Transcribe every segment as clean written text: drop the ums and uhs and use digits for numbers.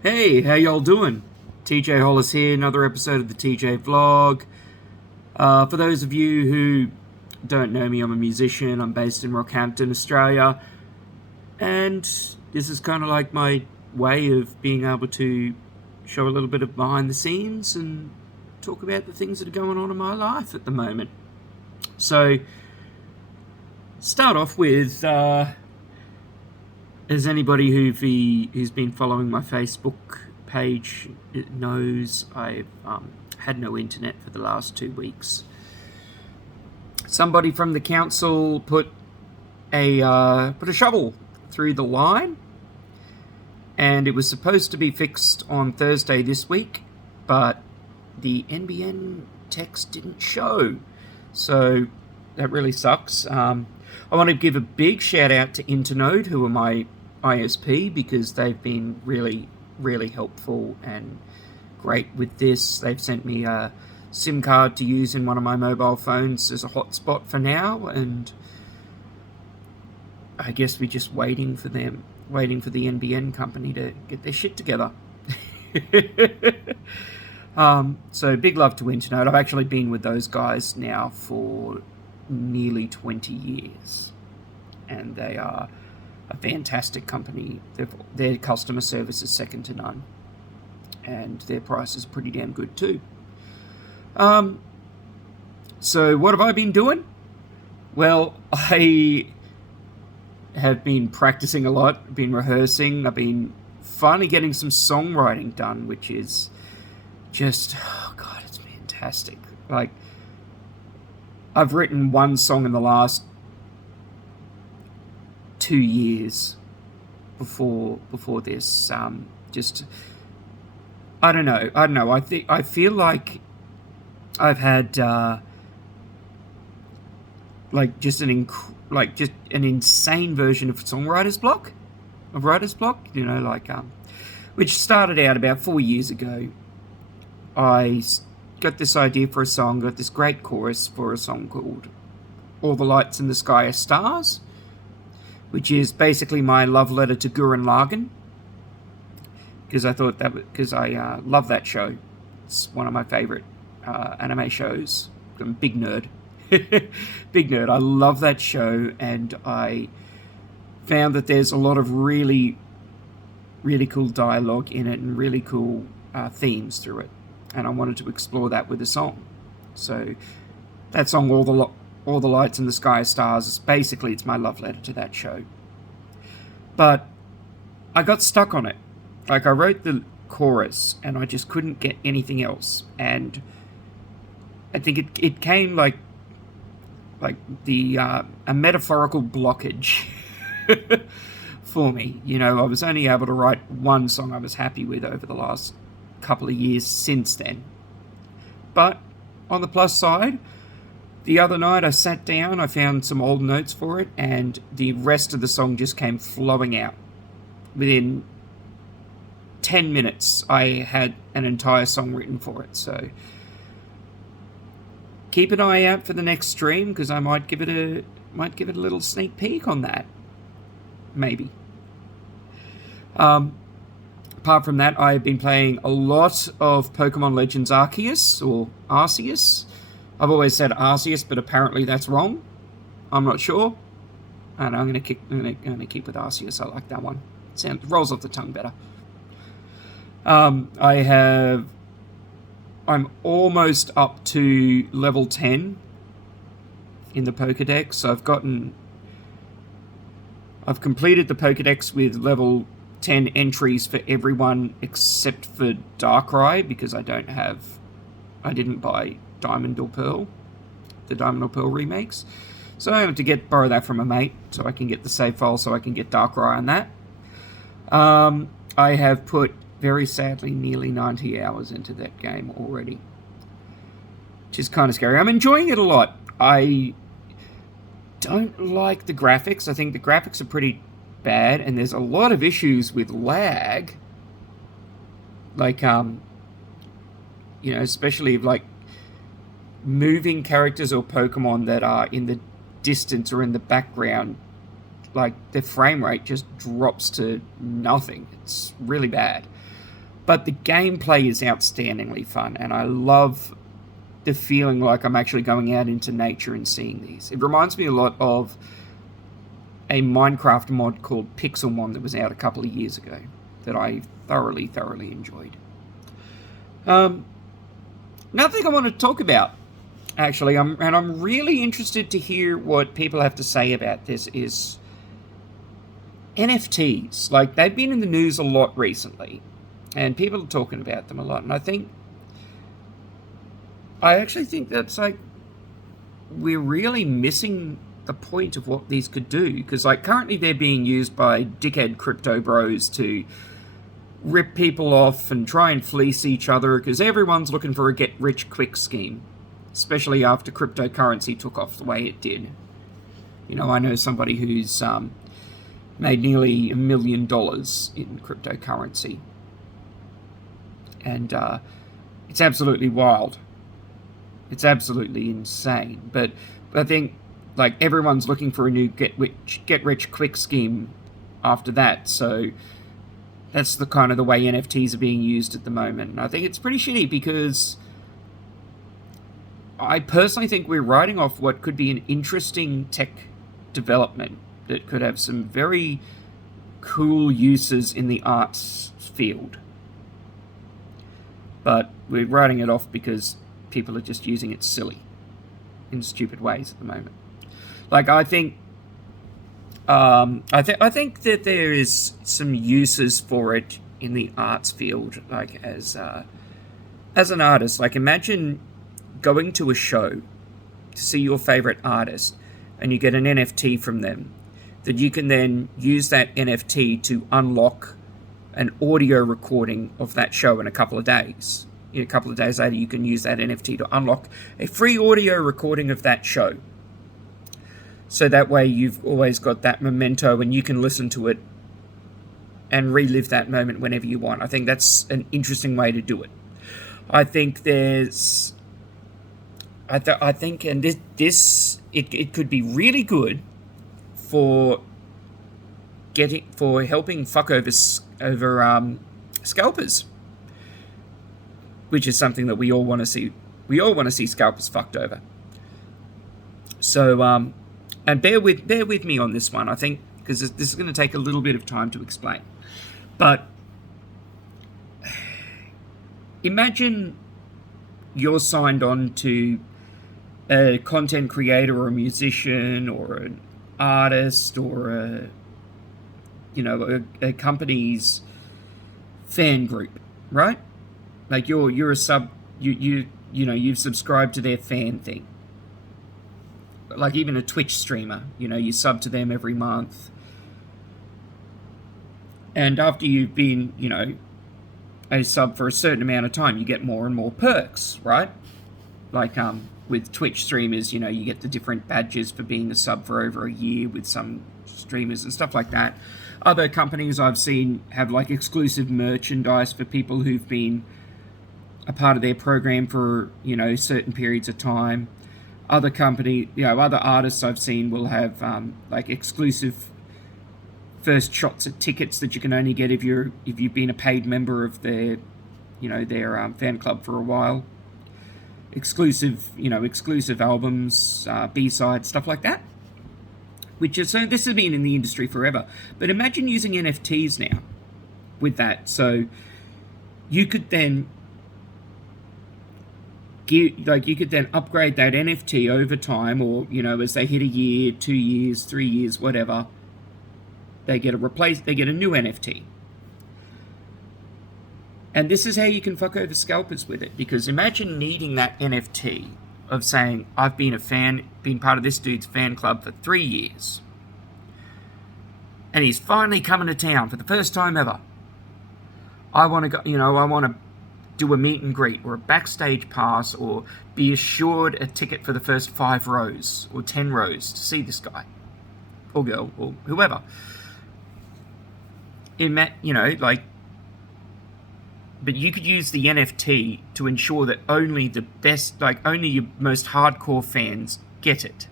Hey, how y'all doing? TJ Hollis here, another episode of the TJ Vlog. For those of you who don't know me, I'm a musician. I'm based in Rockhampton, Australia. And this is kind of like my way of being able to show a little bit of behind the scenes and talk about the things that are going on in my life at the moment. So, start off with, as anybody who's been following my Facebook page knows, I've had no internet for the last 2 weeks. Somebody from the council put a shovel through the line, and it was supposed to be fixed on Thursday this week, but the NBN text didn't show, so that really sucks. I want to give a big shout out to Internode, who are my ISP, because they've been really, really helpful and great with this. They've sent me a SIM card to use in one of my mobile phones as a hotspot for now, and I guess we're just waiting for the NBN company to get their shit together. So big love to Internode. I've actually been with those guys now for nearly 20 years, and they are a fantastic company. Their customer service is second to none, and their price is pretty damn good too. So what have I been doing? Well, I have been practicing a lot, been rehearsing. I've been finally getting some songwriting done, which is just, oh God, it's fantastic. Like, I've written one song in the last 2 years before this. Just, I don't know. I feel like I've had just an insane version of writer's block, which started out about 4 years ago. I got this idea for a song, got this great chorus for a song called All the Lights in the Sky Are Stars, which is basically my love letter to Gurren Lagann, because I love that show. It's one of my favorite anime shows. I'm a big nerd. Big nerd. I love that show, and I found that there's a lot of really, really cool dialogue in it and really cool themes through it, and I wanted to explore that with a song. So that song, All the Lights in the Sky Are Stars, is basically, it's my love letter to that show. But I got stuck on it. Like, I wrote the chorus and I just couldn't get anything else, and I think it came like a metaphorical blockage for me. I was only able to write one song I was happy with over the last couple of years since then. But on the plus side, the other night I sat down, I found some old notes for it, and the rest of the song just came flowing out. Within 10 minutes, I had an entire song written for it. So keep an eye out for the next stream, because I might give it a little sneak peek on that. Maybe. Apart from that, I've been playing a lot of Pokemon Legends Arceus, or Arceus. I've always said Arceus, but apparently that's wrong. I'm not sure. And I'm gonna keep with Arceus. I like that one. Rolls off the tongue better. I'm almost up to level 10 in the Pokedex. I've completed the Pokedex with level 10 entries for everyone except for Darkrai, because I didn't buy Diamond or Pearl, the Diamond or Pearl remakes. So I have to borrow that from a mate so I can get the save file so I can get Darkrai on that. I have put, very sadly, nearly 90 hours into that game already, which is kind of scary. I'm enjoying it a lot. I don't like the graphics. I think the graphics are pretty bad, and there's a lot of issues with lag. Like, especially like moving characters or Pokemon that are in the distance or in the background, like the frame rate just drops to nothing. It's really bad. But the gameplay is outstandingly fun, and I love the feeling like I'm actually going out into nature and seeing these. It reminds me a lot of a Minecraft mod called Pixelmon that was out a couple of years ago that I thoroughly enjoyed. Another thing I want to talk about, actually, I'm really interested to hear what people have to say about this, is NFTs. Like, they've been in the news a lot recently, and people are talking about them a lot, and I actually think that's, like, we're really missing the point of what these could do, because, like, currently they're being used by dickhead crypto bros to rip people off and try and fleece each other, because everyone's looking for a get-rich-quick scheme, especially after cryptocurrency took off the way it did. You know, I know somebody who's made nearly $1 million in cryptocurrency, and it's absolutely wild. It's absolutely insane. But I think, like, everyone's looking for a new get-rich-quick scheme after that, so that's the kind of the way NFTs are being used at the moment. And I think it's pretty shitty, because I personally think we're riding off what could be an interesting tech development that could have some very cool uses in the arts field. But we're writing it off because people are just using it silly, in stupid ways at the moment. Like, I think that there is some uses for it in the arts field, like as an artist. Like, imagine going to a show to see your favorite artist, and you get an NFT from them, that you can then use that NFT to unlock an audio recording of that show in a couple of days. In a couple of days later, you can use that NFT to unlock a free audio recording of that show. So that way you've always got that memento, and you can listen to it and relive that moment whenever you want. I think that's an interesting way to do it. I think there's... I think, and this it could be really good for helping fuck over scalpers, which is something that we all want to see. We all want to see scalpers fucked over. So, and bear with me on this one, I think, because this is going to take a little bit of time to explain. But imagine you're signed on to a content creator or a musician or an artist or a company's fan group, right? Like you're a sub, you've subscribed to their fan thing. Like even a Twitch streamer, you sub to them every month. And after you've been, a sub for a certain amount of time, you get more and more perks, right? Like with Twitch streamers, you get the different badges for being a sub for over a year with some streamers and stuff like that. Other companies I've seen have like exclusive merchandise for people who've been a part of their program for, certain periods of time. Other other artists I've seen will have like exclusive first shots at tickets that you can only get if you've been a paid member of their fan club for a while. Exclusive albums, B-sides, stuff like that. So this has been in the industry forever. But imagine using NFTs now with that. So you could then upgrade that NFT over time, or as they hit a year, 2 years, 3 years, whatever, they get a new NFT. And this is how you can fuck over scalpers with it, because imagine needing that NFT of saying, I've been part of this dude's fan club for 3 years, and he's finally coming to town for the first time ever. I want to go, I want to do a meet and greet or a backstage pass, or be assured a ticket for the first 5 rows or 10 rows to see this guy or girl or whoever. But you could use the NFT to ensure that only the best, only your most hardcore fans get it.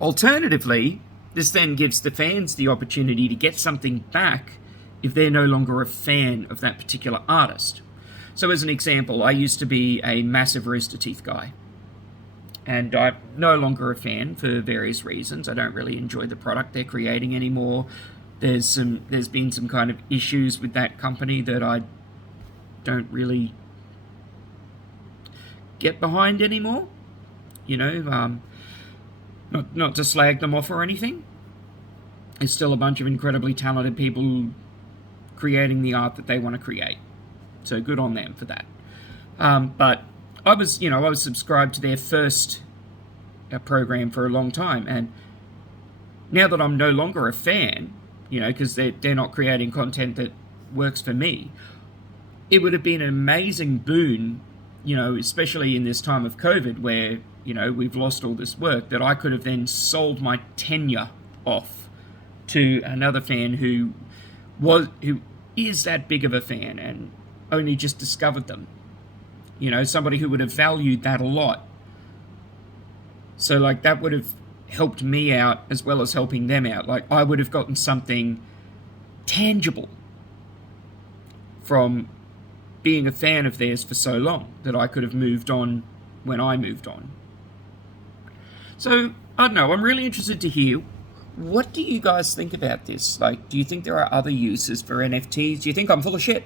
Alternatively, this then gives the fans the opportunity to get something back if they're no longer a fan of that particular artist. So as an example, I used to be a massive Rooster Teeth guy, and I'm no longer a fan for various reasons. I don't really enjoy the product they're creating anymore. There's been some kind of issues with that company that I don't really get behind anymore. Not to slag them off or anything. It's still a bunch of incredibly talented people creating the art that they want to create. So good on them for that. But I was subscribed to their first program for a long time, and now that I'm no longer a fan, because they're not creating content that works for me, it would have been an amazing boon, especially in this time of COVID where, we've lost all this work, that I could have then sold my tenure off to another fan who is that big of a fan and only just discovered them. Somebody who would have valued that a lot. So that would have helped me out as well as helping them out. I would have gotten something tangible from being a fan of theirs for so long that I could have moved on when I moved on. So, I don't know, I'm really interested to hear, what do you guys think about this? Do you think there are other uses for NFTs? Do you think I'm full of shit?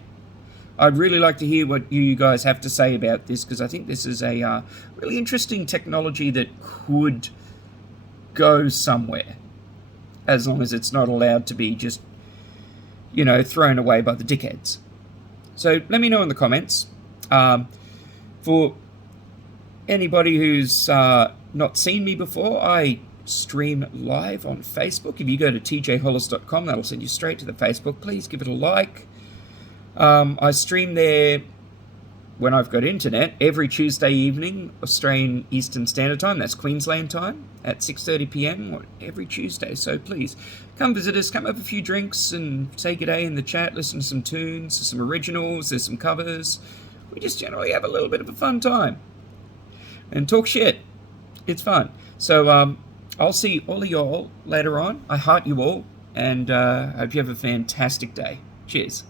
I'd really like to hear what you guys have to say about this, because I think this is a really interesting technology that could go somewhere, as long as it's not allowed to be just, thrown away by the dickheads. So let me know in the comments. For anybody who's not seen me before, I stream live on Facebook. If you go to tjhollis.com, that'll send you straight to the Facebook. Please give it a like. I stream there when I've got internet every Tuesday evening, Australian Eastern Standard Time. That's Queensland time at 6:30 p.m. every Tuesday. So please come visit us, come have a few drinks and say good day in the chat, listen to some tunes, some originals, there's some covers. We just generally have a little bit of a fun time and talk shit. It's fun. So I'll see all of y'all later on. I heart you all, and hope you have a fantastic day. Cheers.